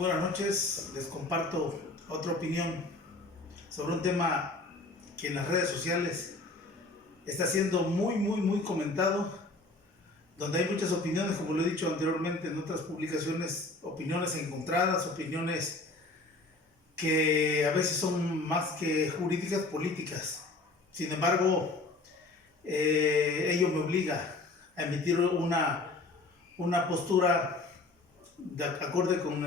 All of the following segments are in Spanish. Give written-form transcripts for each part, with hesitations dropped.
buenas noches, les comparto otra opinión sobre un tema que en las redes sociales está siendo muy comentado, donde hay muchas opiniones, como lo he dicho anteriormente en otras publicaciones, opiniones encontradas, opiniones que a veces son más que jurídicas, políticas. Sin embargo, ello me obliga a emitir una postura de acorde con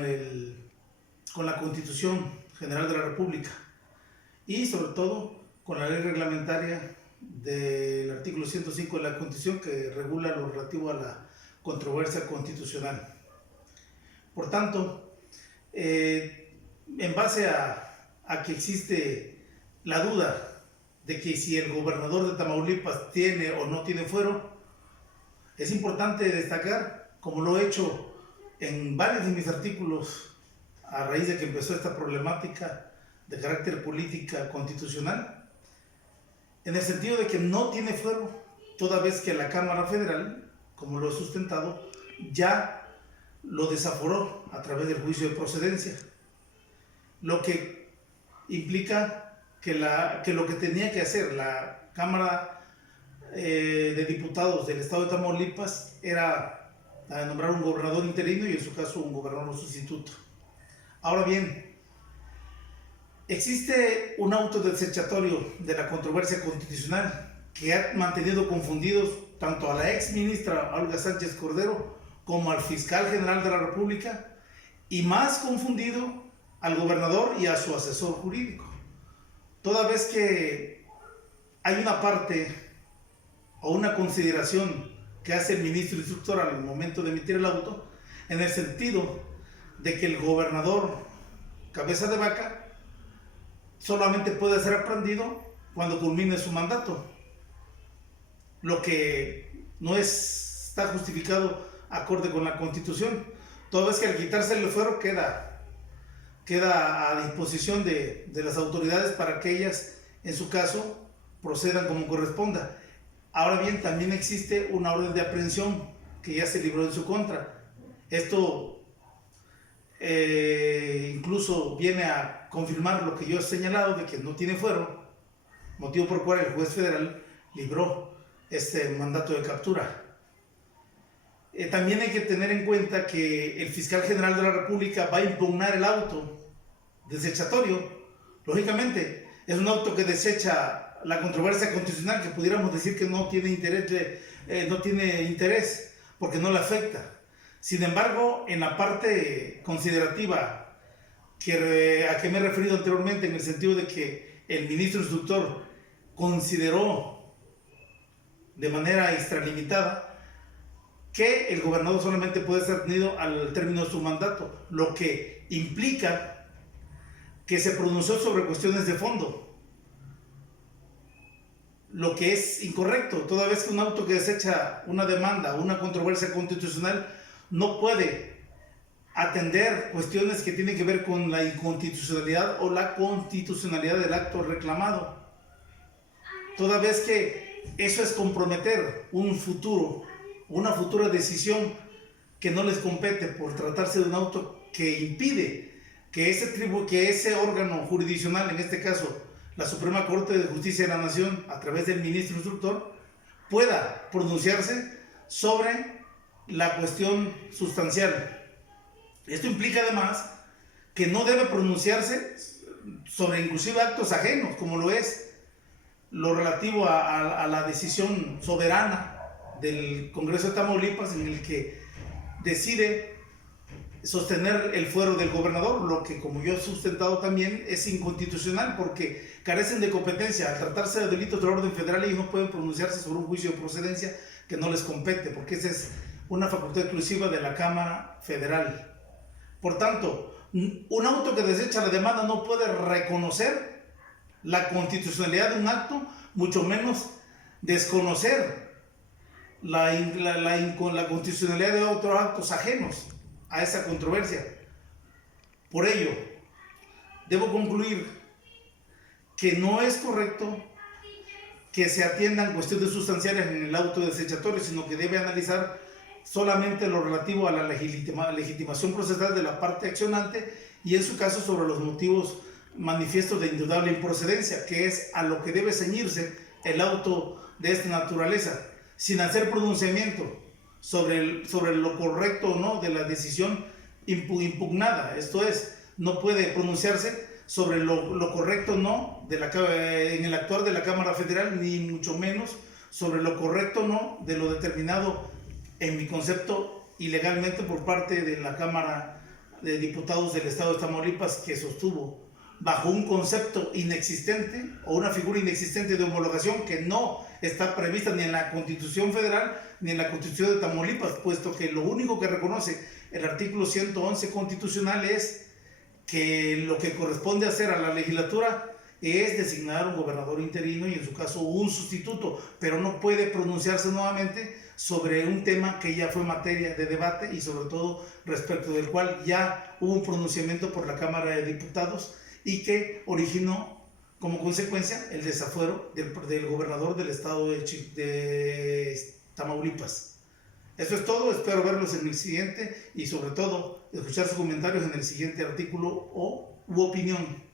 la Constitución General de la República y sobre todo con la ley reglamentaria del artículo 105 de la Constitución, que regula lo relativo a la controversia constitucional. Por tanto, en base a que existe la duda de que si el gobernador de Tamaulipas tiene o no tiene fuero, es importante destacar, como lo he hecho en varios de mis artículos a raíz de que empezó esta problemática de carácter política constitucional, en el sentido de que no tiene fuero, toda vez que la Cámara Federal, como lo he sustentado, ya lo desaforó a través del juicio de procedencia, lo que implica que lo que tenía que hacer la Cámara de Diputados del Estado de Tamaulipas era nombrar un gobernador interino y en su caso un gobernador sustituto. Ahora bien, existe un auto desechatorio de la controversia constitucional que ha mantenido confundidos tanto a la ex ministra Olga Sánchez Cordero como al fiscal general de la República, y más confundido al gobernador y a su asesor jurídico, toda vez que hay una parte o una consideración que hace el ministro instructor al momento de emitir el auto, en el sentido de que el gobernador cabeza de vaca solamente puede ser aprendido cuando culmine su mandato, lo que no está justificado acorde con la Constitución, toda vez que al quitarse el fuero queda a disposición de las autoridades para que ellas, en su caso, procedan como corresponda. Ahora bien, también existe una orden de aprehensión que ya se libró en su contra. Esto incluso viene a confirmar lo que yo he señalado de que no tiene fuero, motivo por el cual el juez federal libró este mandato de captura. También hay que tener en cuenta que el fiscal general de la República va a impugnar el auto desechatorio. Lógicamente, es un auto que desecha la controversia constitucional, que pudiéramos decir que no tiene interés porque no le afecta. Sin embargo, en la parte considerativa a que me he referido anteriormente, en el sentido de que el ministro instructor consideró de manera extralimitada que el gobernador solamente puede ser tenido al término de su mandato, lo que implica que se pronunció sobre cuestiones de fondo, lo que es incorrecto, toda vez que un auto que desecha una demanda o una controversia constitucional no puede atender cuestiones que tienen que ver con la inconstitucionalidad o la constitucionalidad del acto reclamado, toda vez que eso es comprometer un futuro, una futura decisión que no les compete por tratarse de un auto que impide que ese órgano jurisdiccional, en este caso la Suprema Corte de Justicia de la Nación, a través del ministro instructor, pueda pronunciarse sobre la cuestión sustancial. Esto implica además que no debe pronunciarse sobre inclusive actos ajenos, como lo es lo relativo a la decisión soberana del Congreso de Tamaulipas, en el que decide sostener el fuero del gobernador, lo que, como yo he sustentado también, es inconstitucional porque carecen de competencia. Al tratarse de delitos de orden federal, ellos no pueden pronunciarse sobre un juicio de procedencia que no les compete, porque esa es una facultad exclusiva de la Cámara Federal. Por tanto, un auto que desecha la demanda no puede reconocer la constitucionalidad de un acto, mucho menos desconocer la constitucionalidad de otros actos ajenos a esa controversia. Por ello, debo concluir que no es correcto que se atiendan cuestiones sustanciales en el auto desechatorio, sino que debe analizar solamente lo relativo a la legitimación procesal de la parte accionante y en su caso sobre los motivos manifiestos de indudable improcedencia, que es a lo que debe ceñirse el auto de esta naturaleza, sin hacer pronunciamiento sobre lo correcto o no de la decisión impugnada. Esto es, no puede pronunciarse sobre lo correcto o no en el actuar de la Cámara Federal, ni mucho menos sobre lo correcto o no de lo determinado, en mi concepto, ilegalmente por parte de la Cámara de Diputados del Estado de Tamaulipas, que sostuvo bajo un concepto inexistente o una figura inexistente de homologación que no está prevista ni en la Constitución Federal ni en la Constitución de Tamaulipas, puesto que lo único que reconoce el artículo 111 constitucional es que lo que corresponde hacer a la legislatura es designar un gobernador interino y en su caso un sustituto, pero no puede pronunciarse nuevamente sobre un tema que ya fue materia de debate y sobre todo respecto del cual ya hubo un pronunciamiento por la Cámara de Diputados y que originó como consecuencia el desafuero del gobernador del estado de Tamaulipas. Eso es todo, espero verlos en el siguiente y sobre todo escuchar sus comentarios en el siguiente artículo u opinión.